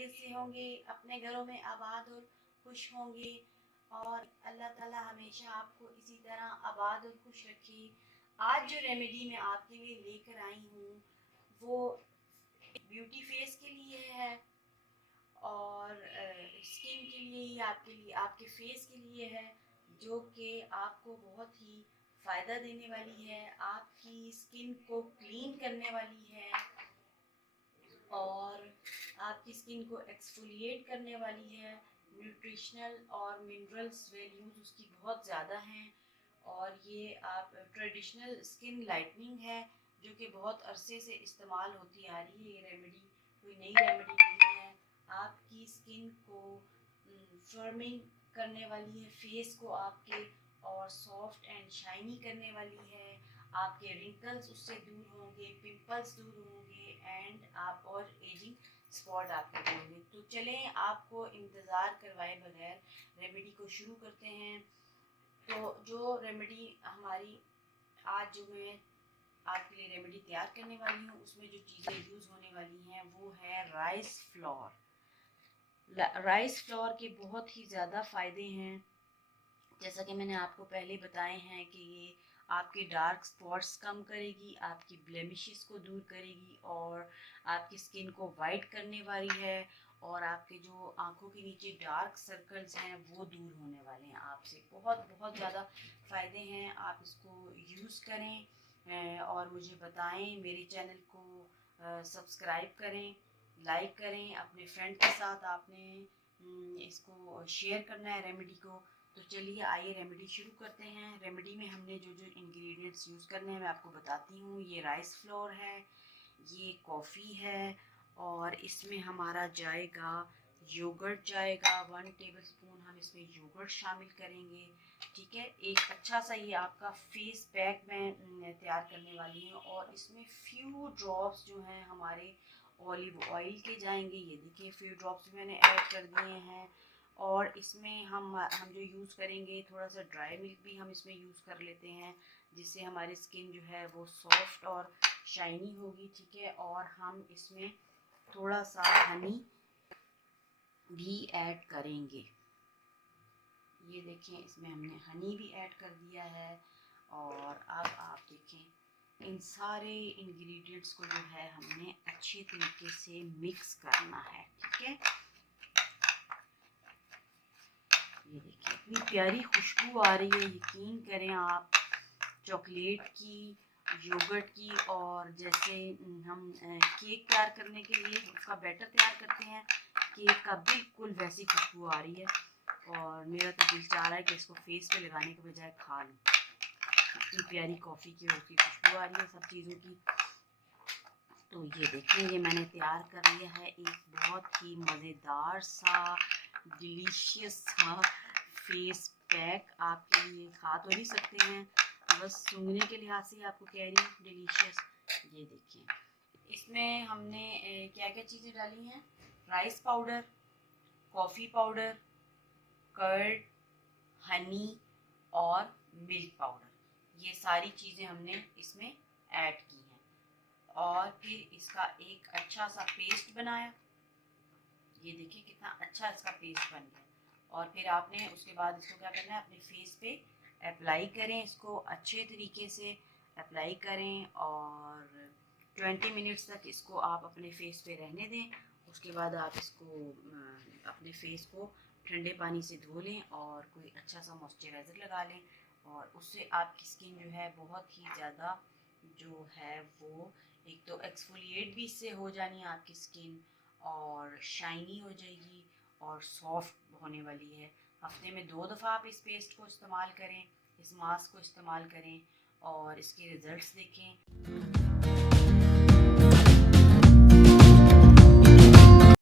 खैरियत से होंगे, अपने घरों में आबाद और खुश होंगे और अल्लाह ताला हमेशा आपको इसी तरह आबाद और खुश रखे। आज जो रेमेडी मैं आपके लिए लेकर आई हूँ वो ब्यूटी फेस के लिए है और स्किन के लिए आपके फेस के लिए है, जो कि आपको बहुत ही फ़ायदा देने वाली है, आपकी स्किन को क्लीन करने वाली है और आपकी स्किन को एक्सफोलिएट करने वाली है। न्यूट्रिशनल और मिनरल्स वैल्यूज़ उसकी बहुत ज़्यादा हैं और ये आप ट्रेडिशनल स्किन लाइटनिंग है जो कि बहुत अरसे से इस्तेमाल होती आ रही है। ये रेमेडी कोई नई रेमेडी नहीं है, आपकी स्किन को फर्मिंग करने वाली है, फेस को आपके और सॉफ्ट एंड शाइनी करने वाली है। आपके रिंकल्स उससे दूर होंगे, पिंपल्स दूर होंगे एंड आप और एजिंग स्पॉट आपके दूर होंगे। तो चलें आपको इंतज़ार करवाए बगैर रेमेडी को शुरू करते हैं। तो जो रेमेडी हमारी आज जो मैं आपके लिए रेमेडी तैयार करने वाली हूँ उसमें जो चीज़ें यूज़ होने वाली हैं वो है राइस फ्लोर। राइस फ्लोर के बहुत ही ज़्यादा फ़ायदे हैं, जैसा कि मैंने आपको पहले बताए हैं कि ये आपके डार्क स्पॉट्स कम करेगी, आपकी ब्लेमिशेस को दूर करेगी और आपकी स्किन को वाइट करने वाली है और आपके जो आंखों के नीचे डार्क सर्कल्स हैं वो दूर होने वाले हैं आपसे। बहुत बहुत ज़्यादा फ़ायदे हैं, आप इसको यूज़ करें और मुझे बताएं। मेरे चैनल को सब्सक्राइब करें, लाइक करें, अपने फ्रेंड के साथ आपने इसको शेयर करना है रेमेडी को। तो चलिए आइए रेमेडी शुरू करते हैं। रेमेडी में हमने जो जो इंग्रेडिएंट्स यूज़ करने हैं मैं आपको बताती हूँ। ये राइस फ्लोर है, ये कॉफ़ी है और इसमें हमारा जाएगा योगर्ट जाएगा 1 टेबलस्पून, हम इसमें योगर्ट शामिल करेंगे। ठीक है, एक अच्छा सा ये आपका फेस पैक मैं तैयार करने वाली हूँ और इसमें फ्यू ड्रॉप्स जो हैं हमारे ऑलिव ऑयल के जाएंगे। ये देखिए फ्यू ड्रॉप्स मैंने ऐड कर दिए हैं और इसमें हम जो यूज़ करेंगे थोड़ा सा ड्राई मिल्क भी हम इसमें यूज़ कर लेते हैं, जिससे हमारी स्किन जो है वो सॉफ्ट और शाइनी होगी। ठीक है, और हम इसमें थोड़ा सा हनी भी ऐड करेंगे। ये देखें इसमें हमने हनी भी ऐड कर दिया है और अब आप देखें इन सारे इंग्रेडिएंट्स को जो है हमने अच्छे तरीके से मिक्स करना है। ठीक है, ये देखिए इतनी प्यारी खुशबू आ रही है, यकीन करें आप, चॉकलेट की, योगर्ट की। और जैसे हम केक तैयार करने के लिए उसका बैटर तैयार करते हैं, केक का बिल्कुल वैसी खुशबू आ रही है और मेरा तो दिल चाह रहा है कि इसको फेस पे लगाने के बजाय खा लूँ। इतनी प्यारी कॉफ़ी की उसकी खुशबू आ रही है सब चीज़ों की। तो ये देखिए ये मैंने तैयार कर लिया है एक बहुत ही मज़ेदार सा डिलीशियस सा फेस पैक। आपके लिए खा तो नहीं सकते हैं, बस सूंघने के लिहाज से आपको कह रही हूँ डिलीशियस। ये देखिए इसमें हमने क्या क्या चीज़ें डाली हैं, rice powder, coffee powder, curd, honey और मिल्क पाउडर। ये सारी चीज़ें हमने इसमें ऐड की हैं और फिर इसका एक अच्छा सा पेस्ट बनाया। ये देखिए कितना अच्छा इसका पेस्ट बन गया और फिर आपने उसके बाद इसको क्या करना है, अपने फेस पे अप्लाई करें, इसको अच्छे तरीके से अप्लाई करें और 20 मिनट्स तक इसको आप अपने फेस पे रहने दें। उसके बाद आप इसको अपने फेस को ठंडे पानी से धो लें और कोई अच्छा सा मॉइस्चराइज़र लगा लें और उससे आपकी स्किन जो है बहुत ही ज़्यादा जो है वो एक तो एक्सफोलिएट भी इससे हो जानी है आपकी स्किन और शाइनी हो जाएगी और सॉफ्ट होने वाली है। हफ्ते में 2 दफ़ा आप इस पेस्ट को इस्तेमाल करें, इस मास्क को इस्तेमाल करें और इसके रिज़ल्ट्स देखें।